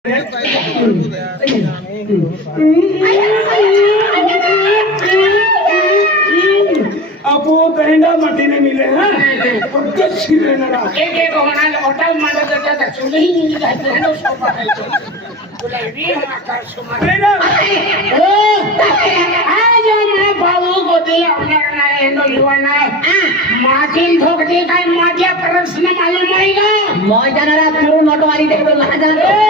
अब वो बहना मटी ने मिले हैं। और उनके छिले लड़ा एक एक होना लौटा मारा तो क्या था? चुने ही नहीं जाते तो हैं ना उसको पकड़ के बुलाइए हमारा सुमार बेटा आज मैं बाबू को दे अपना ना है नो युवा ना है माचिन ठोक दे का माचिया मालूम आएगा। मौज जनरा क्यों नोटवारी देखो ना जाते